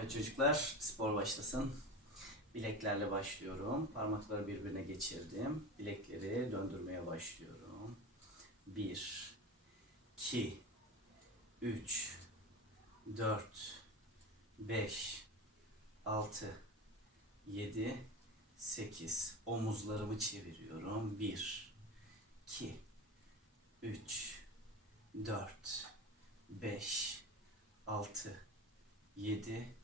Evet çocuklar spor başlasın. Bileklerle başlıyorum. Parmakları birbirine geçirdim. Bilekleri döndürmeye başlıyorum. 1 2 3 4 5 6 7 8 Omuzlarımı çeviriyorum. 1 2 3 4 5 6 7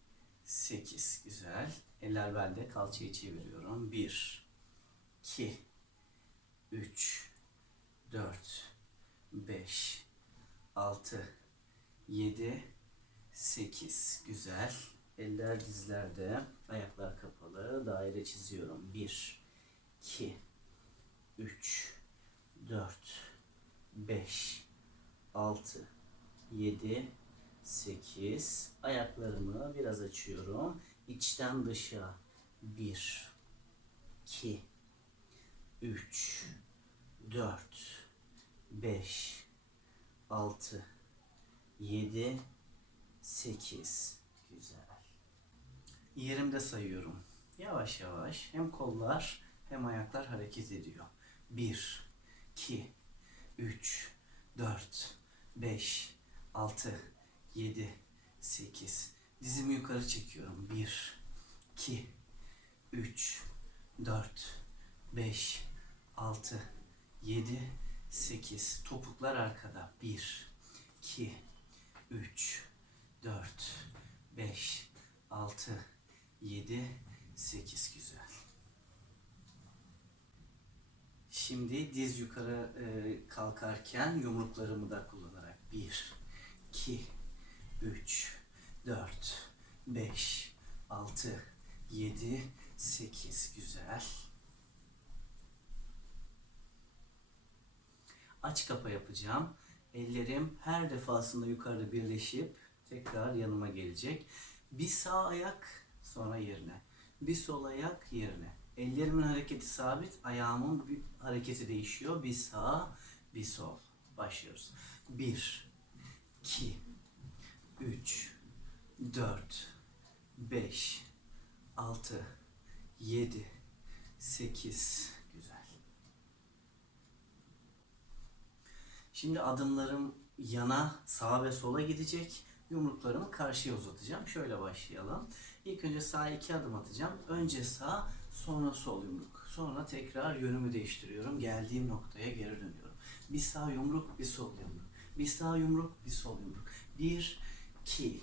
8 güzel. Eller belde kalçayı çeviriyorum. 1 2 3 4 5 6 7 8 güzel. Eller dizlerde, ayaklar kapalı. Daire çiziyorum. 1 2 3 4 5 6 7 8 ayaklarımı biraz açıyorum. İçten dışa. 1 2 3 4 5 6 7 8 güzel. Yerimde sayıyorum. Yavaş yavaş hem kollar hem ayaklar hareket ediyor. 1 2 3 4 5 6 7 8 Dizimi yukarı çekiyorum. 1 2 3 4 5 6 7 8 Topuklar arkada. 1 2 3 4 5 6 7 8 güzel. Şimdi diz yukarı kalkarken yumruklarımı da kullanarak 1 2 3 4 5 6 7 8 güzel. Aç kapa yapacağım. Ellerim her defasında yukarıda birleşip tekrar yanıma gelecek. Bir sağ ayak sonra yerine. Bir sol ayak yerine. Ellerimin hareketi sabit, ayağımın bir hareketi değişiyor. Bir sağ, bir sol. Başlıyoruz. 1 2 3 4 5 6 7 8 güzel. Şimdi adımlarım yana, sağa ve sola gidecek. Yumruklarımı karşıya uzatacağım. Şöyle başlayalım. İlk önce sağa iki adım atacağım. Önce sağ, sonra sol yumruk. Sonra tekrar yönümü değiştiriyorum. Geldiğim noktaya geri dönüyorum. Bir sağ yumruk, bir sol yumruk. Bir sağ yumruk, bir sol yumruk. Bir, iki,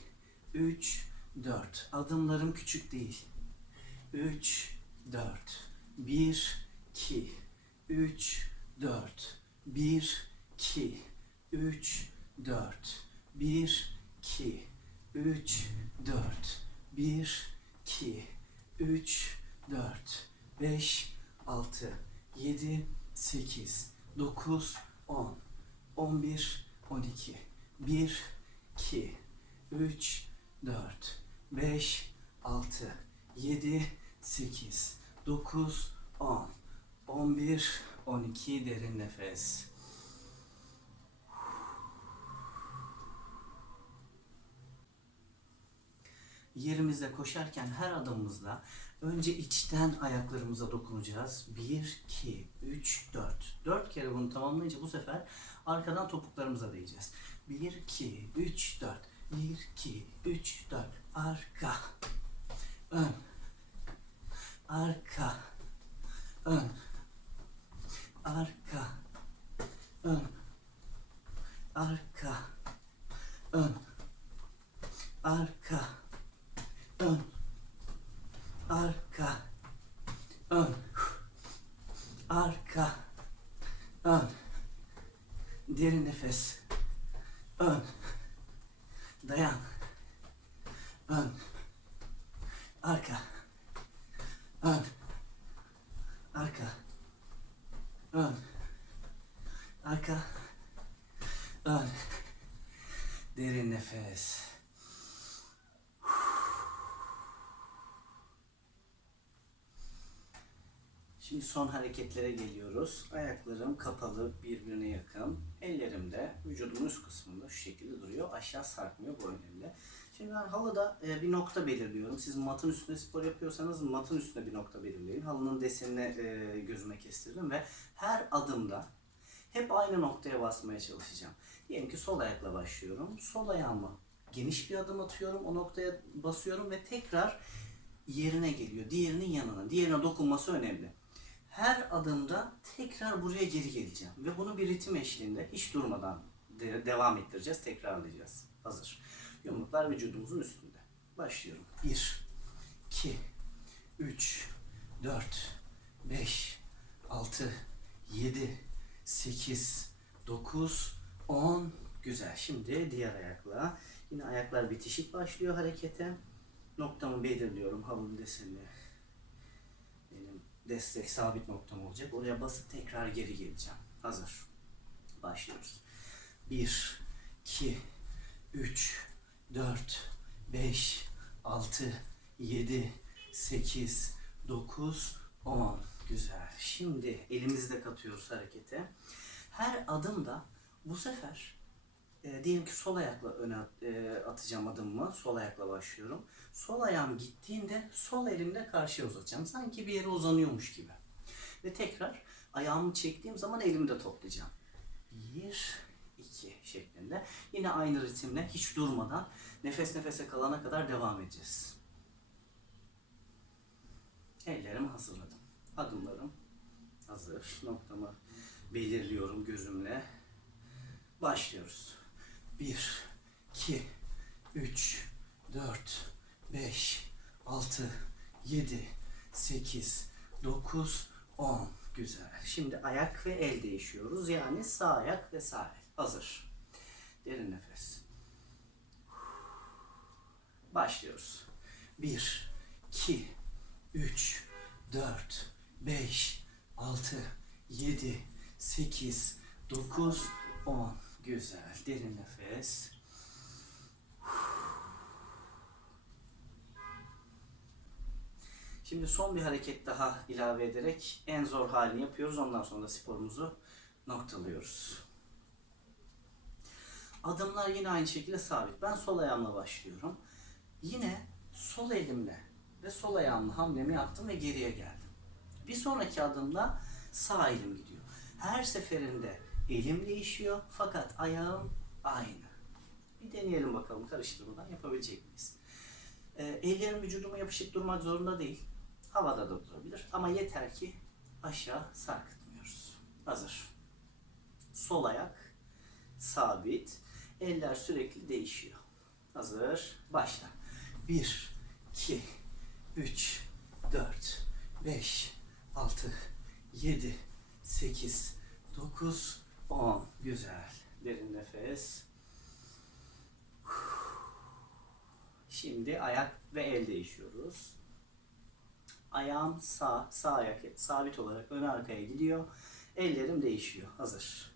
üç, dört. Adımlarım küçük değil. Üç, dört. Bir, iki, üç, dört. Bir, iki, üç, dört. Bir, iki, üç, dört. Bir, iki, üç, dört. Beş, altı, yedi, sekiz, dokuz, on. On bir, on iki. Bir, 2, 3, 4, 5, 6, 7, 8, 9, 10, 11, 12 derin nefes. Yerimizde koşarken her adımımızda önce içten ayaklarımıza dokunacağız. 1, 2, 3, 4. 4 kere bunu tamamlayınca bu sefer arkadan topuklarımıza değeceğiz. 1, 2, 3, 4. 1, 2, 3, 4. Arka. Ön. Arka. Ön. Arka. Ön. Arka. Ön. Arka. Ön. Arka. Ön. Arka. Ön. Derin nefes. Ön. Dayan. Ön. Arka. Ön. Arka. Ön. Arka. Ön. Derin nefes. Şimdi son hareketlere geliyoruz. Ayaklarım kapalı, birbirine yakın. Ellerim de vücudumun üst kısmında şu şekilde duruyor. Aşağı sarkmıyor bu önemli. Şimdi ben halıda e, bir nokta belirliyorum. Siz matın üstünde spor yapıyorsanız matın üstünde bir nokta belirleyin. Halının desenini e, gözüme kestiririm ve her adımda hep aynı noktaya basmaya çalışacağım. Diyelim ki sol ayakla başlıyorum. Sol ayağımı geniş bir adım atıyorum. O noktaya basıyorum ve tekrar yerine geliyor. Diğerinin yanına. Diğerine dokunması önemli. Her adımda tekrar buraya geri geleceğim. Ve bunu bir ritim eşliğinde hiç durmadan de- devam ettireceğiz, tekrarlayacağız. Hazır. Yumruklar vücudumuzun üstünde. Başlıyorum. 1, 2, 3, 4, 5, 6, 7, 8, 9, 10. Güzel. Şimdi diğer ayakla. Yine ayaklar bitişik başlıyor harekete. Noktamı belirliyorum. Halının desenini. Benim destek sabit noktam olacak. Oraya basıp tekrar geri geleceğim. Hazır. Başlıyoruz. 1, 2, 3, 4, 5, 6, 7, 8, 9, 10. Güzel. Şimdi elimizi de katıyoruz harekete. Her adımda bu sefer e, diyelim ki sol ayakla öne e, atacağım adımımı. Sol ayakla başlıyorum. Sol ayağım gittiğinde sol elimle karşıya uzatacağım. Sanki bir yere uzanıyormuş gibi. Ve tekrar ayağımı çektiğim zaman elimi de toplayacağım. Bir, iki şeklinde. Yine aynı ritimle hiç durmadan nefes nefese kalana kadar devam edeceğiz. Ellerimi hazırladım. Adımlarım hazır. Noktamı belirliyorum gözümle. Başlıyoruz. 1, 2, 3, 4, 5, 6, 7, 8, 9, 10. Güzel. Şimdi ayak ve el değişiyoruz. Yani sağ ayak ve sağ el. Hazır. Derin nefes. Başlıyoruz. 1, 2, 3, 4, 5, 6, 7, 8, 9, 10. Güzel. Derin nefes. Şimdi son bir hareket daha ilave ederek en zor halini yapıyoruz. Ondan sonra da sporumuzu noktalıyoruz. Adımlar yine aynı şekilde sabit. Ben sol ayağımla başlıyorum. Yine sol elimle ve sol ayağımla hamlemi yaptım ve geriye geldim. Bir sonraki adımda sağ elim gidiyor. Her seferinde elim değişiyor fakat ayağım aynı. Bir deneyelim bakalım karıştırmadan yapabilecek miyiz? Ee, ellerim vücuduma yapışık durmak zorunda değil. Havada da durabilir ama yeter ki aşağı sarkıtmıyoruz. Hazır. Sol ayak sabit. Eller sürekli değişiyor. Hazır. Başla. 1, 2, 3, 4, 5, 6, 7, 8, 9, 10. Güzel. Derin nefes. Şimdi ayak ve el değişiyoruz. Ayağım sağ, sağ ayak sabit olarak ön arkaya gidiyor. Ellerim değişiyor. Hazır.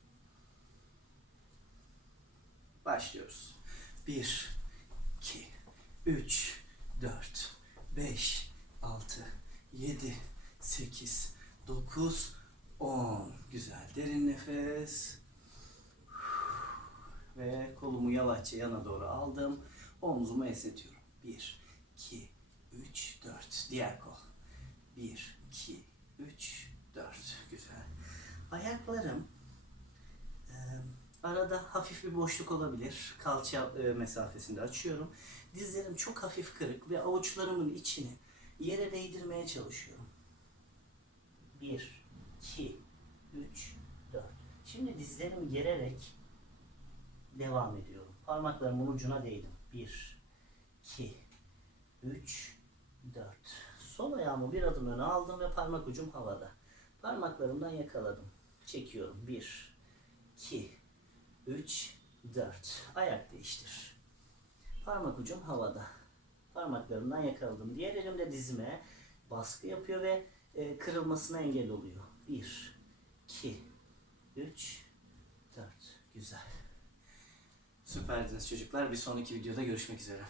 Başlıyoruz. 1, 2, 3, 4, 5, 6, 7, 8, 9, 10. Güzel. Derin nefes. Ve kolumu yavaşça yana doğru aldım. Omzumu esnetiyorum. 1, 2, 3, 4. Diğer kol. 1, 2, 3, 4. Güzel. Ayaklarım arada hafif bir boşluk olabilir. Kalça e, mesafesinde açıyorum. Dizlerim çok hafif kırık ve avuçlarımın içini yere değdirmeye çalışıyorum. 1, 2, 3, 4. Şimdi dizlerimi gererek devam ediyorum. Parmaklarımın ucuna değdim. 1, 2, 3, 4. Sol ayağımı bir adım öne aldım ve parmak ucum havada. Parmaklarımdan yakaladım. Çekiyorum. 1, 2, 3, 4. Ayak değiştir. Parmak ucum havada. Parmaklarımdan yakaladım. Diğer elimde dizime baskı yapıyor ve e, kırılmasına engel oluyor. 1, 2, 3, 4. Güzel. Süperdiniz çocuklar. Bir sonraki videoda görüşmek üzere.